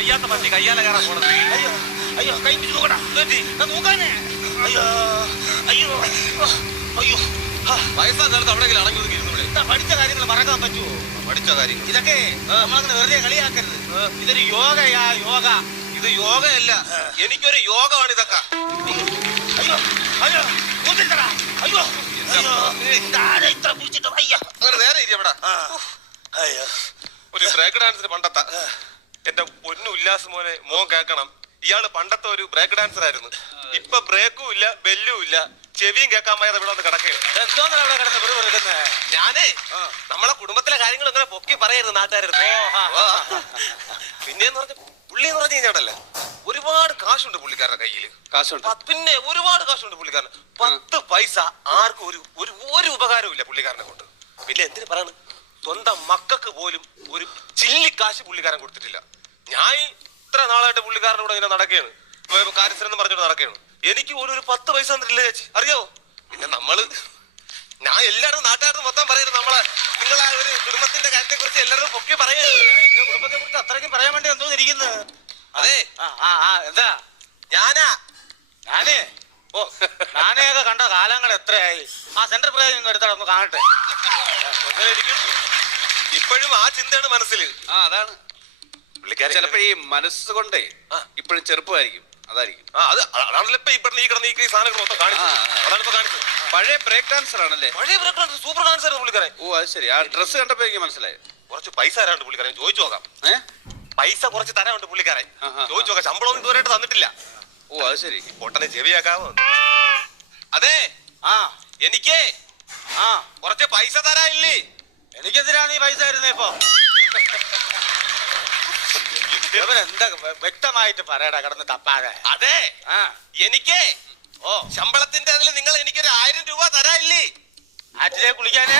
വയ്യാത്ത പറ്റി കയ്യാലെ കയറാൻ പോണത്. അയ്യോ അയ്യോ കൈ പിടിച്ച് നോക്കടാ. നോക്കാനേ. അയ്യോ അയ്യോ അയ്യോ വയസ്സാം കാലത്ത് അവിടെയെങ്കിലും അടങ്ങി ഒതുങ്ങി ഇരുന്നൂടെ? പഠിച്ച കാര്യങ്ങൾ മറക്കാൻ പറ്റുമോ? പഠിച്ച കാര്യങ്ങൾ ഇതൊക്കെ നമ്മളങ്ങനെ വെറുതെ കളിയാക്കരുത്. ഇതൊരു യോഗയാ യോഗ. ഇത് യോഗയല്ല, എനിക്കൊരു യോഗമാണ് ഇതൊക്കെ. അയ്യോ അയ്യോ കൂട്ടിട്ടടാ. അയ്യോ അയ്യോ ഇത്ര പിടിച്ചിട്ട് അയ്യോ അങ്ങനെ നേരെ ഇരി അവിടെ. അയ്യോ ഒരു ബ്രേക്ക് ഡാൻസിന് പണ്ടത്തെ എന്റെ പൊന്നു ഉല്ലാസ് മോനെ മോൻ കേക്കണം. ഇയാള് പണ്ടത്തെ ഒരു ബ്രേക്ക് ഡാൻസർ ആയിരുന്നു. ഇപ്പൊ ബ്രേക്കും ഇല്ല ബെല്ലും ഇല്ല, ചെവിയും കേൾക്കാൻ വയ്യാതെ ഇവിടെ വന്ന് കിടക്കുകയാണ്. എന്തോന്നാ അവിടെ കിടന്ന് വെറുതെ കിടക്കുന്നത്? ഞാനേ നമ്മളെ കുടുംബത്തിലെ കാര്യങ്ങൾ ഇങ്ങനെ പൊക്കി പറയരുത് നാട്ടുകാരുത്. പിന്നെന്ന് പറഞ്ഞ പുള്ളി എന്ന് പറഞ്ഞു കഴിഞ്ഞാടല്ലേ ഒരുപാട് കാശുണ്ട് പുള്ളിക്കാരുടെ കയ്യില്. കാശുണ്ട്, പിന്നെ ഒരുപാട് കാശുണ്ട് പുള്ളിക്കാരന്. 10 പൈസ ആർക്കും ഒരു ഉപകാരവും ഇല്ല പുള്ളിക്കാരനെ കൊണ്ട്. പിന്നെ എന്തിനു പറയണ്, സ്വന്തം മക്കൾക്ക് പോലും ഒരു ചില്ലിക്കാശ് പുള്ളിക്കാരൻ കൊടുത്തിട്ടില്ല. ഞാൻ ഇത്ര നാളായിട്ട് പുള്ളിക്കാരൻ്റെ കൂടെ ഇങ്ങനെ നടക്കുകയാണ്, കാര്യസ്ഥനെന്ന് പറഞ്ഞിട്ട് നടക്കുകയാണ്. എനിക്ക് പോലും ഒരു 10 പൈസ തന്നിട്ടില്ല ചേച്ചി, അറിയാവോ? പിന്നെ ഞാൻ എല്ലാവരും നാട്ടുകാർക്ക് മൊത്തം പറയുന്നത് നിങ്ങളെ ഒരു കുടുംബത്തിന്റെ കാര്യത്തെ കുറിച്ച് എല്ലാവരും പൊക്കി പറയുന്നത്. എന്റെ കുടുംബത്തെ കുറിച്ച് അത്രയ്ക്കും പറയാൻ വേണ്ടി എന്തോ ഇരിക്കുന്നത്. അതെ എന്താ ഞാനേ നാനെയൊക്കെ കണ്ട കാലങ്ങൾ എത്രയായി. ആ സെന്റർ പ്രദേശം എടുത്താൽ ഒന്ന് കാണട്ടെ. ഇപ്പോഴും ആ ചിന്തയാണ് മനസ്സിൽ. അതാണ് പുള്ളിക്കാരൻ. ചിലപ്പോ ഈ മനസ്സുകൊണ്ടേ ഇപ്പോഴും ചെറുപ്പമായിരിക്കും, അതായിരിക്കും. അതാണല്ലോ ഇപ്പൊ ഈ കിടന്ന് ഈ സാധനങ്ങൾ മൊത്തം കാണിച്ചത്. അതാണ് ഇപ്പൊ കാണിച്ചത്. പഴയ ബ്രേക്ക് ഡാൻസർ ആണല്ലേ? പഴയ ബ്രേക്ക് ഡാൻസർ, സൂപ്പർ ഡാൻസർ ആയിരുന്നു പുള്ളിക്കാരൻ. ഓ അത് ശരി. ആ ഡ്രസ് കണ്ടപ്പോ എനിക്ക് മനസ്സിലായി. കുറച്ച് പൈസ തരാണ്ട് പുള്ളിക്കാരൻ, ചോദിച്ചു നോക്കാം. പൈസ കുറച്ച് തരാനുണ്ട് പുള്ളിക്കാരൻ, ചോദിച്ചു നോക്കാം. ശമ്പളം ഒന്നും ഇതുവരെയായിട്ട് തന്നിട്ടില്ല. ഓ അത് ശരി. പൊട്ടനെ ചെവിയാക്കാവോ? അതെ എനിക്കേ കുറച്ച് പൈസ തരാനില്ലേ? എനിക്കെതിരാണ് ഈ പൈസ തരുന്നേ. ഇപ്പൊ എന്താ വ്യക്തമായിട്ട് പറയടാ കിടന്ന് തപ്പാതെ. അതെ എനിക്കേ ശമ്പളത്തിന്റെ അതിൽ നിങ്ങൾ എനിക്കൊരു 1000 രൂപ തരാനില്ലേ? ആറ്റിലെ കുളിക്കാനേ